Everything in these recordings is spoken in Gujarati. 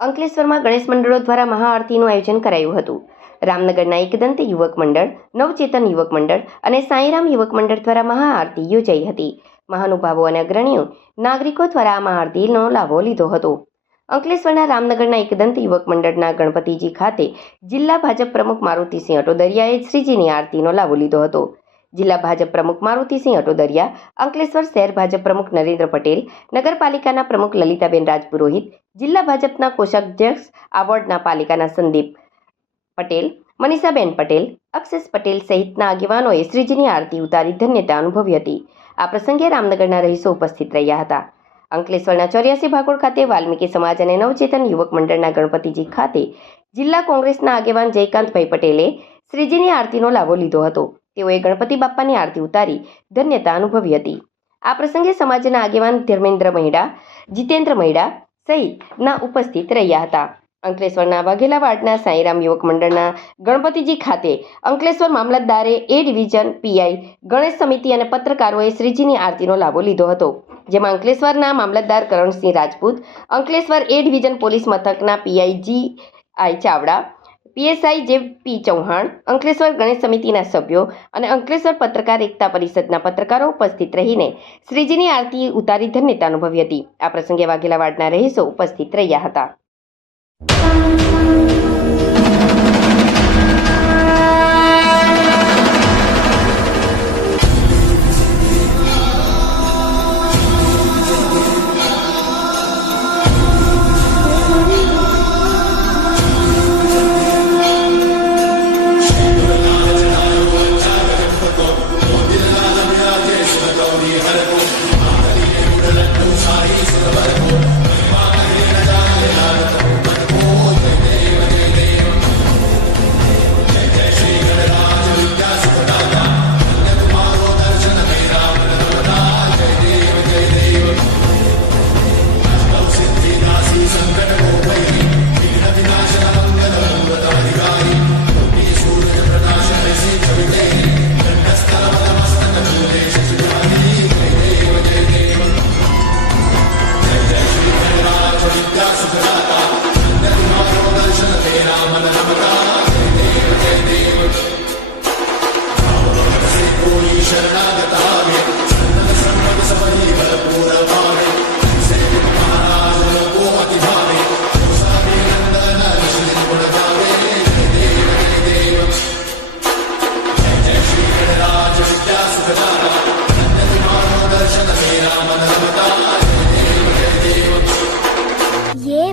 અંકલેશ્વરમાં ગણેશ મંડળો દ્વારા મહાઆરતીનું આયોજન કરાયું હતું. રામનગરના એકદંત યુવક મંડળ, નવચેતન યુવક મંડળ અને સાંઈરામ યુવક મંડળ દ્વારા મહાઆરતી યોજાઈ હતી. મહાનુભાવો અને અગ્રણીઓ નાગરિકો દ્વારા આ મહાઆરતીનો લાભો લીધો હતો. અંકલેશ્વરના રામનગરના એકદંત યુવક મંડળના ગણપતિજી ખાતે જિલ્લા ભાજપ પ્રમુખ મારુતિસિંહ અટોદરિયાએ શ્રીજીની આરતીનો લાભો લીધો હતો. જિલ્લા ભાજપ પ્રમુખ મારુતિસિંહ અટોદરિયા, અંકલેશ્વર શહેર ભાજપ પ્રમુખ નરેન્દ્ર પટેલ, નગરપાલિકાના પ્રમુખ લલિતાબેન રાજપુરોહિત, જિલ્લા ભાજપના કોષાધ્યક્ષ, આવોર્ડના પાલિકાના સંદીપ પટેલ, મનીષાબેન પટેલ, અક્ષેશ પટેલ સહિતના આગેવાનોએ શ્રીજીની આરતી ઉતારી ધન્યતા અનુભવી હતી. આ પ્રસંગે રામનગરના રહીશો ઉપસ્થિત રહ્યા હતા. અંકલેશ્વરના ચોર્યાસી ભાગોળ ખાતે વાલ્મીકી સમાજ અને નવચેતન યુવક મંડળના ગણપતિજી ખાતે જિલ્લા કોંગ્રેસના આગેવાન જયકાંતભાઈ પટેલે શ્રીજીની આરતીનો લાભો લીધો હતો. તેઓએ ગણપતિ બાપ્પાની આરતી ઉતારી ધન્યતા અનુભવી હતી. આ પ્રસંગે સમાજના આગેવાન ધર્મેન્દ્ર મહિડા જીતેન્દ્ર મહિડા સહિતના ઉપસ્થિત રહ્યા હતા. અંકલેશ્વરના વાઘેલા વાર્ડના સાંઈરામ યુવક મંડળના ગણપતિજી ખાતે અંકલેશ્વર મામલતદારે એ ડિવિઝન, પીઆઈ, ગણેશ સમિતિ અને પત્રકારોએ શ્રીજીની આરતીનો લાભો લીધો હતો. જેમાં અંકલેશ્વરના મામલતદાર Karansinh Rajput, Ankleshwar A division police મથકના PI G I Chavda PSI J P Chauhan, Ankleshwar Ganesh સમિતિના સભ્યો અને અંકલેશ્વર પત્રકાર એકતા પરિષદના પત્રકારો ઉપસ્થિત રહીને શ્રીજીની આરતી ઉતારી ધન્યતા અનુભવી હતી. આ પ્રસંગે વાઘેલા વાડના રહીશો ઉપસ્થિત રહ્યા હતા.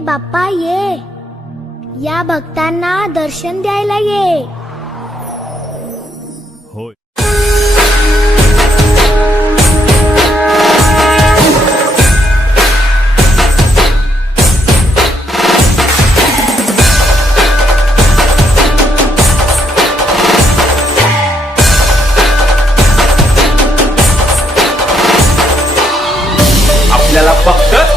बाप्पा ये. या भक्तांना दर्शन द्यायला ये. आपल्याला फक्त